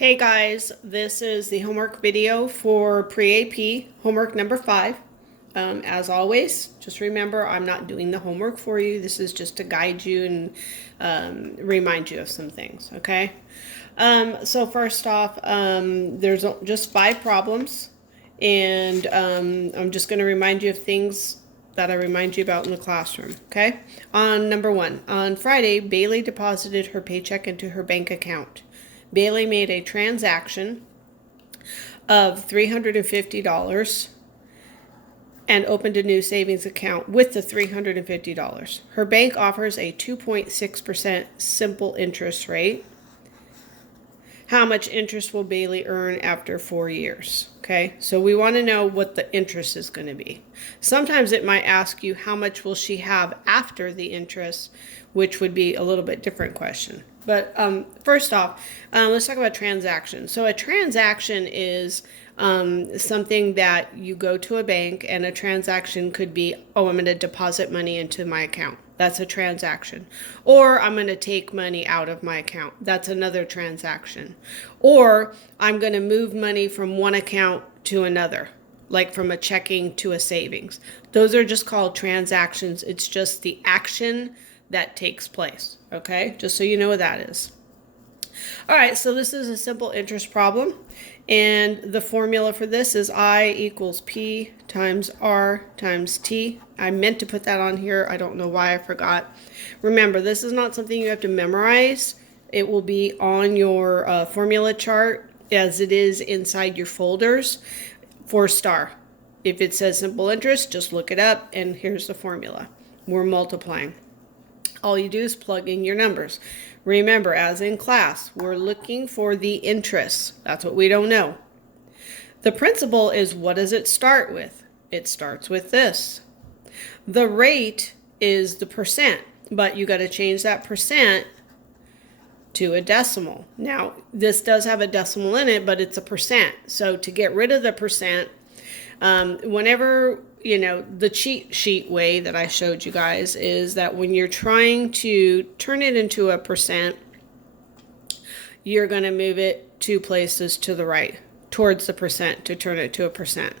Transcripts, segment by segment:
Hey guys, this is the homework video for pre-AP homework number 5. As always, just remember I'm not doing the homework for you. This is just to guide you and remind you of some things, okay? So first off, there's just 5 problems, and I'm just going to remind you of things that I remind you about in the classroom, okay? On number 1, on Friday, Bailey deposited her paycheck into her bank account. Bailey made a transaction of $350 and opened a new savings account with the $350. Her bank offers a 2.6% simple interest rate. How much interest will Bailey earn after 4 years? Okay, so we want to know what the interest is going to be. Sometimes it might ask you how much will she have after the interest, which would be a little bit different question. But first off, let's talk about transactions. So a transaction is something that you go to a bank, and a transaction could be, oh, I'm going to deposit money into my account. That's a transaction. Or I'm going to take money out of my account. That's another transaction. Or I'm going to move money from one account to another, like from a checking to a savings. Those are just called transactions. It's just the action that takes place, okay? Just so you know what that is. All right, so this is a simple interest problem, and the formula for this is I equals P times R times T. I meant to put that on here. I don't know why I forgot. Remember, this is not something you have to memorize. It will be on your formula chart as it is inside your folders for STAR. If it says simple interest, just look it up, and here's the formula. We're multiplying. All you do is plug in your numbers. Remember, as in class, we're looking for the interest. That's what we don't know. The principal is, what does it start with? It starts with this. The rate is the percent, but you got to change that percent to a decimal. Now, this does have a decimal in it, but it's a percent. So to get rid of the percent, whenever, the cheat sheet way that I showed you guys is that when you're trying to turn it into a percent, you're going to move it 2 places to the right towards the percent to turn it to a percent,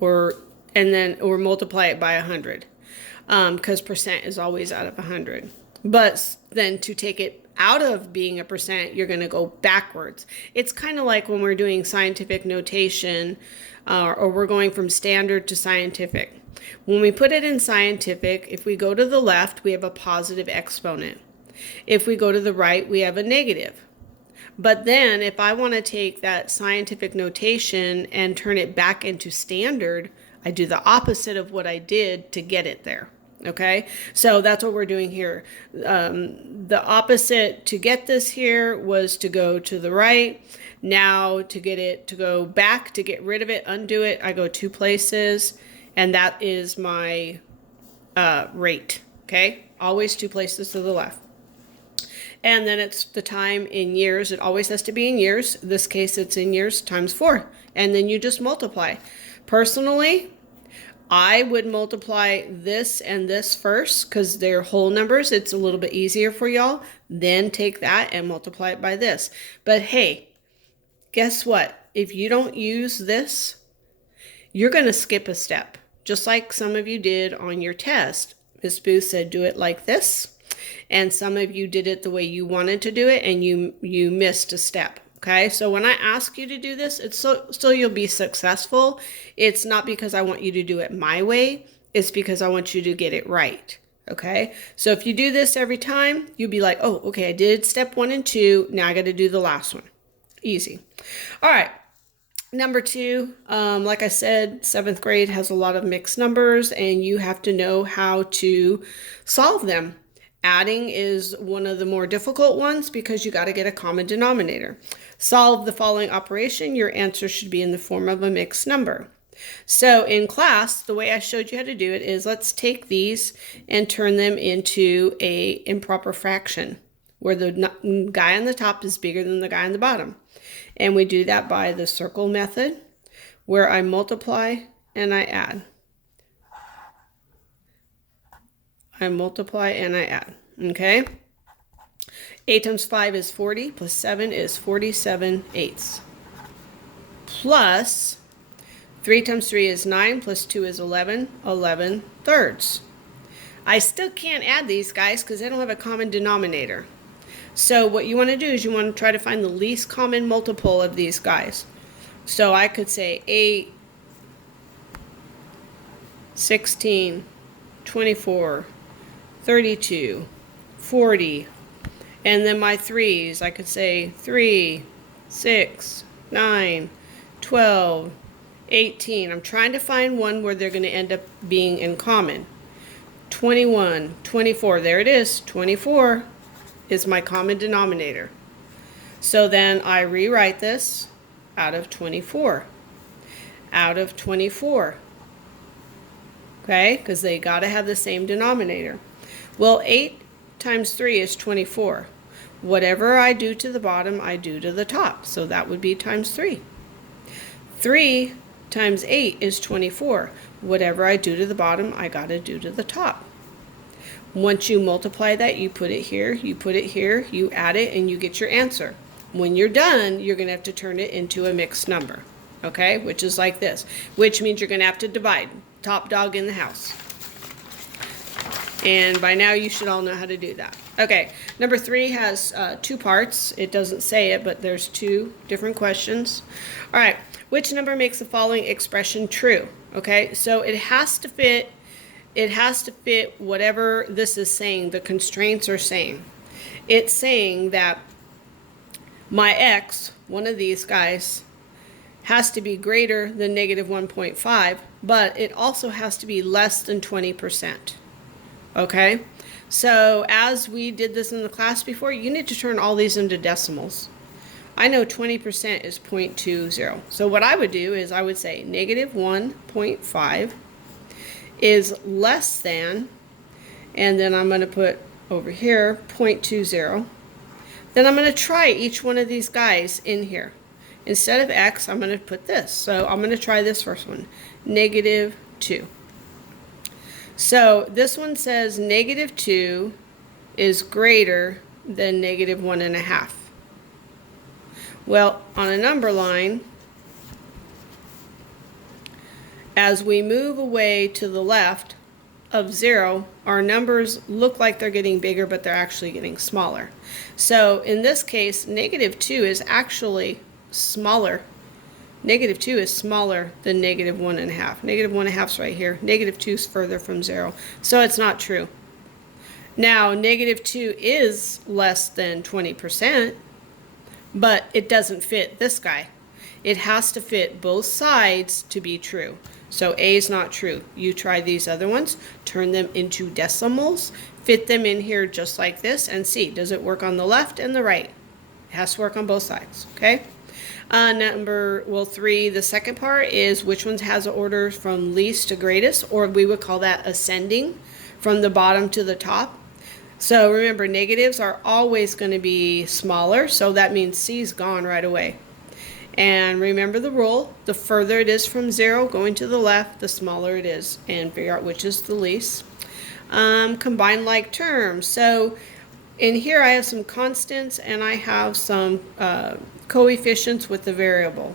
or multiply it by 100, because percent is always out of 100. But then to take it out of being a percent, you're going to go backwards. It's kind of like when we're doing scientific notation, or we're going from standard to scientific. When we put it in scientific, if we go to the left, we have a positive exponent. If we go to the right, we have a negative. But then if I want to take that scientific notation and turn it back into standard, I do the opposite of what I did to get it there. Okay, so that's what we're doing here. The opposite to get this here was to go to the right. Now to get it to go back, to get rid of it, undo it, I go 2 places, and that is my rate. Okay, always 2 places to the left. And then it's the time in years. It always has to be in years. In this case, it's in years times 4. And then you just multiply. Personally, I would multiply this and this first because they're whole numbers. It's a little bit easier for y'all. Then take that and multiply it by this. But hey, guess what? If you don't use this, you're going to skip a step. Just like some of you did on your test. Ms. Booth said do it like this. And some of you did it the way you wanted to do it, and you missed a step. Okay, so when I ask you to do this, it's so you'll be successful. It's not because I want you to do it my way. It's because I want you to get it right. Okay, so if you do this every time, you'll be like, oh, okay, I did step 1 and 2. Now I got to do the last one. Easy. All right. Number 2, like I said, 7th grade has a lot of mixed numbers, and you have to know how to solve them. Adding is one of the more difficult ones because you got to get a common denominator. Solve the following operation. Your answer should be in the form of a mixed number. So in class, the way I showed you how to do it is, let's take these and turn them into a improper fraction where the guy on the top is bigger than the guy on the bottom. And we do that by the circle method, where I multiply and I add. I multiply and I add, okay? 8 times 5 is 40, plus 7 is 47/8. Plus 3 times 3 is 9, plus 2 is 11, 11/3. I still can't add these guys because they don't have a common denominator. So what you want to do is you want to try to find the least common multiple of these guys. So I could say 8, 16, 24, 32, 40. And then my threes, I could say 3, 6, 9, 12, 18. I'm trying to find one where they're going to end up being in common. 21, 24. There it is. 24 is my common denominator. So then I rewrite this out of 24. Out of 24. Okay? Because they got to have the same denominator. Well, 8 times 3 is 24. Whatever I do to the bottom, I do to the top. So that would be times 3. 3 times 8 is 24. Whatever I do to the bottom, I got to do to the top. Once you multiply that, you put it here, you put it here, you add it, and you get your answer. When you're done, you're going to have to turn it into a mixed number, okay? Which is like this, which means you're going to have to divide. Top dog in the house. And by now, you should all know how to do that. Okay, number 3 has 2 parts. It doesn't say it, but there's 2 different questions. All right, which number makes the following expression true? Okay, so it has to fit whatever this is saying, the constraints are saying. It's saying that my x, one of these guys, has to be greater than negative 1.5, but it also has to be less than 20%. Okay? So as we did this in the class before, you need to turn all these into decimals. I know 20% is 0.20. So what I would do is I would say negative 1.5 is less than, and then I'm going to put over here 0.20. Then I'm going to try each one of these guys in here. Instead of x, I'm going to put this. So I'm going to try this first one, negative 2. So this one says negative 2 is greater than negative 1.5. Well, on a number line, as we move away to the left of 0, our numbers look like they're getting bigger, but they're actually getting smaller. So in this case, negative 2 is actually smaller. Negative 2 is smaller than negative 1.5. Negative 1.5 is right here. Negative 2 is further from 0. So it's not true. Now, negative 2 is less than 20%, but it doesn't fit this guy. It has to fit both sides to be true. So A is not true. You try these other ones, turn them into decimals, fit them in here just like this, and see, does it work on the left and the right? It has to work on both sides, okay? Number 3, the second part is which one has an order from least to greatest, or we would call that ascending from the bottom to the top. So remember, negatives are always going to be smaller, so that means C is gone right away. And remember the rule, the further it is from 0 going to the left, the smaller it is, and figure out which is the least. Combine like terms. So in here I have some constants and I have some coefficients with the variable.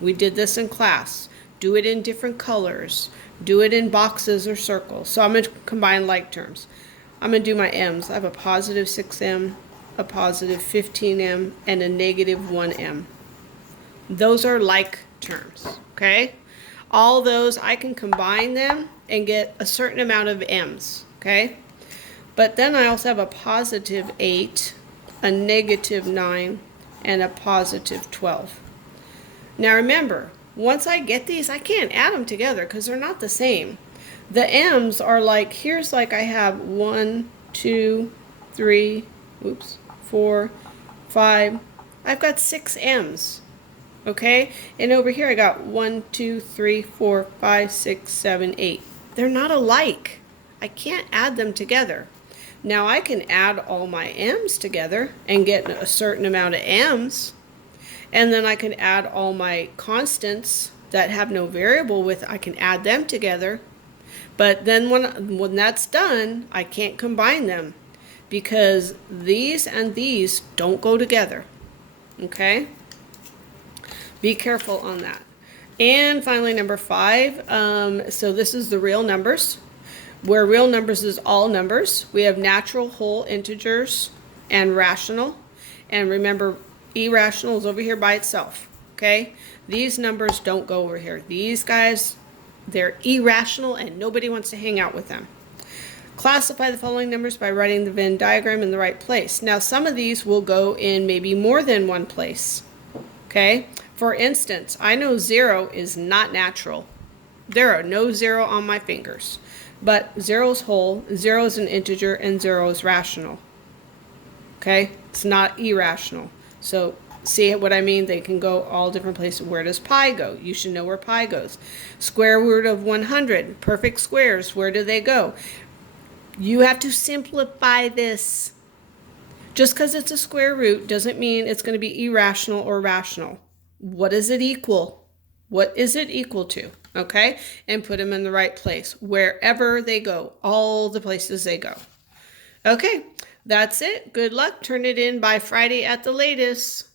We did this in class. Do it in different colors. Do it in boxes or circles. So I'm going to combine like terms. I'm going to do my m's. I have a positive 6m, a positive 15m, and a negative 1m. Those are like terms, okay? All those, I can combine them and get a certain amount of m's, okay? But then I also have a positive 8, a negative 9, and a positive 12. Now remember, once I get these, I can't add them together because they're not the same. The m's are like, here's like I have 1, 2, 3, 4, 5. I've got 6 m's. Okay, and over here I got 1, 2, 3, 4, 5, 6, 7, 8. They're not alike. I can't add them together. Now I can add all my m's together and get a certain amount of m's, and then I can add all my constants that have no variable with, I can add them together. But then when that's done, I can't combine them because these and these don't go together. Okay? Be careful on that. And finally, number 5. So this is the real numbers, where real numbers is all numbers. We have natural, whole, integers, and rational. And remember, irrational is over here by itself. Okay? These numbers don't go over here. These guys, they're irrational and nobody wants to hang out with them. Classify the following numbers by writing the Venn diagram in the right place. Now, some of these will go in maybe more than one place. Okay? For instance, I know 0 is not natural. There are no 0 on my fingers. But 0 is whole, 0 is an integer, and 0 is rational. Okay? It's not irrational. So, see what I mean? They can go all different places. Where does pi go? You should know where pi goes. Square root of 100. Perfect squares. Where do they go? You have to simplify this. Just because it's a square root doesn't mean it's going to be irrational or rational. What does it equal? What is it equal to? Okay? And put them in the right place. Wherever they go. All the places they go. Okay. That's it. Good luck. Turn it in by Friday at the latest.